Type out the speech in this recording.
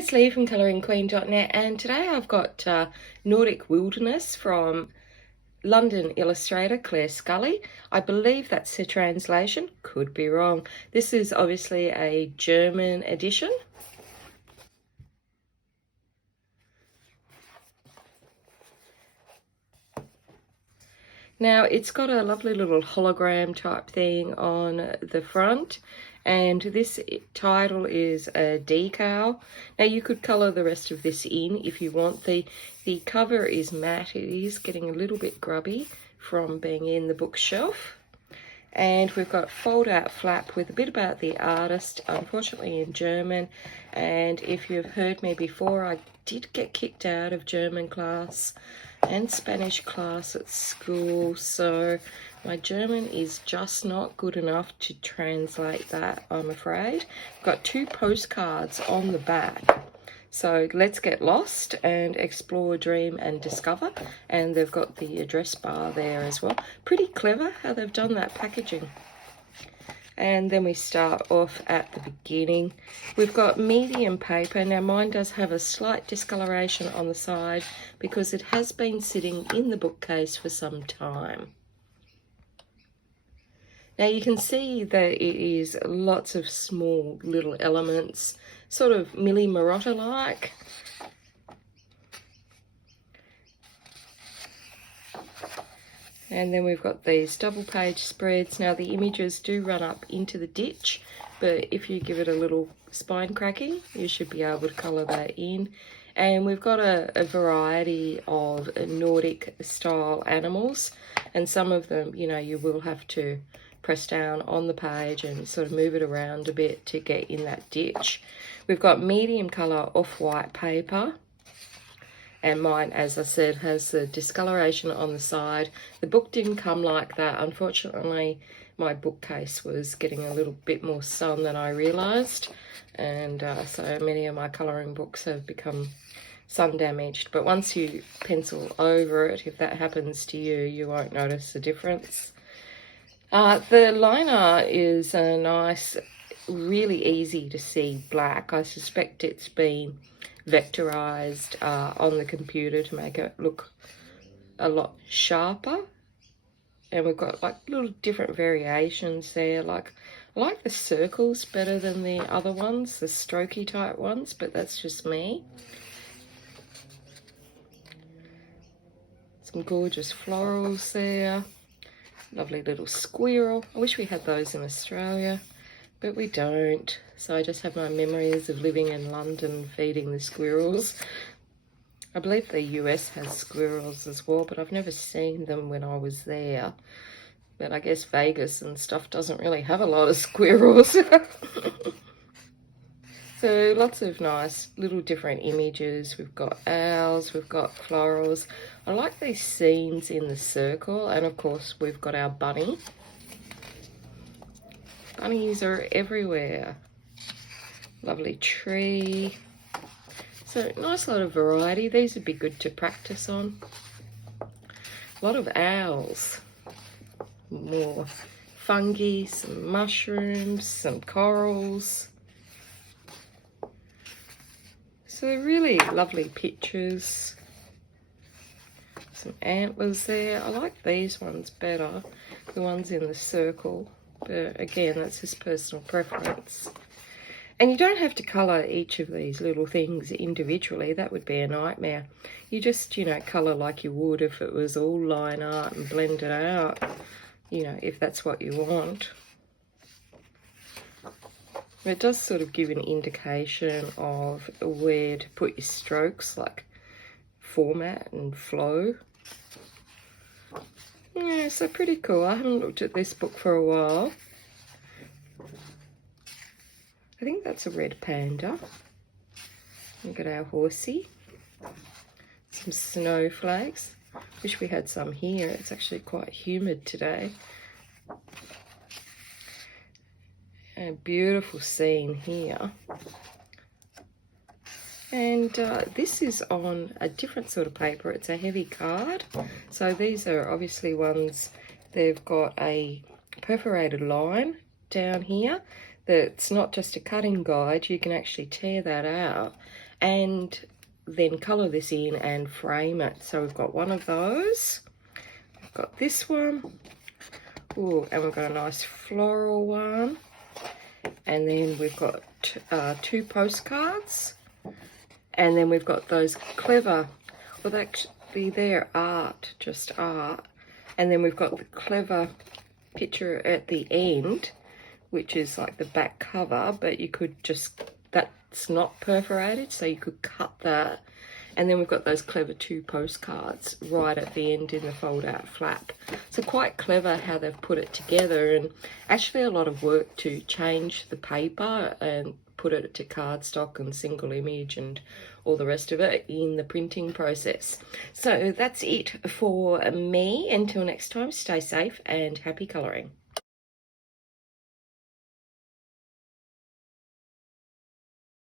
it's Lee from coloringqueen.net, and today I've got Nordic Wilderness from London illustrator Claire Scully. I believe that's the translation, could be wrong. This is obviously a German edition. Now it's got a lovely little hologram type thing on the front, and this title is a decal. Now you could colour the rest of this in if you want. The cover is matte. It is getting a little bit grubby from being in the bookshelf. And we've got fold out flap with a bit about the artist, unfortunately in German. And if you've heard me before, I did get kicked out of German class and Spanish class at school, so my German is just not good enough to translate that, I'm afraid. I've got 2 postcards on the back. So let's get lost and explore, dream and discover. And they've got the address bar there as well. Pretty clever how they've done that packaging. And then we start off at the beginning. We've got medium paper. Now mine does have a slight discoloration on the side because it has been sitting in the bookcase for some time. Now you can see that it is lots of small little elements, sort of Milli Marotta-like. And then we've got these double page spreads. Now the images do run up into the ditch, but if you give it a little spine cracking, you should be able to colour that in. And we've got a variety of Nordic style animals, and some of them, you know, you will have to press down on the page and sort of move it around a bit to get in that ditch. We've got medium colour off-white paper. And mine, as I said, has the discoloration on the side. The book didn't come like that. Unfortunately, my bookcase was getting a little bit more sun than I realised. And so many of my colouring books have become sun damaged. But once you pencil over it, if that happens to you, you won't notice the difference. The liner is a nice, really easy to see black. I suspect it's been vectorized on the computer to make it look a lot sharper. And we've got like little different variations there. Like, I like the circles better than the other ones, the strokey type ones, but that's just me. Some gorgeous florals there. Lovely little squirrel. I wish we had those in Australia, but we don't. So I just have my memories of living in London feeding the squirrels. I believe the US has squirrels as well, but I've never seen them when I was there. But I guess Vegas and stuff doesn't really have a lot of squirrels. So lots of nice little different images. We've got owls, we've got florals. I like these scenes in the circle, and of course we've got our bunny. Bunnies are everywhere. Lovely tree. So nice lot of variety. These would be good to practice on. A lot of owls. More fungi, some mushrooms, some corals. So really lovely pictures. Some antlers there. I like these ones better, the ones in the circle. But again, that's just personal preference. And you don't have to colour each of these little things individually. That would be a nightmare. You just, you know, colour like you would if it was all line art and blend it out, you know, if that's what you want. It does sort of give an indication of where to put your strokes, like format and flow. Yeah, so pretty cool. I haven't looked at this book for a while. I think that's a red panda. Look at our horsey. Some snowflakes. Wish we had some here. It's actually quite humid today. A beautiful scene here. And this is on a different sort of paper. It's a heavy card. So these are obviously ones, they've got a perforated line down here that's not just a cutting guide. You can actually tear that out and then colour this in and frame it. So we've got one of those, we've got this one, ooh, and we've got a nice floral one, and then we've got two postcards, and then we've got those clever, well actually they're art, just art, and then we've got the clever picture at the end, which is like the back cover, but you could just, that's not perforated, so you could cut that. And then we've got those clever two postcards right at the end in the fold out flap. So quite clever how they've put it together, and actually a lot of work to change the paper and put it to cardstock and single image and all the rest of it in the printing process. So that's it for me. Until next time, stay safe and happy colouring.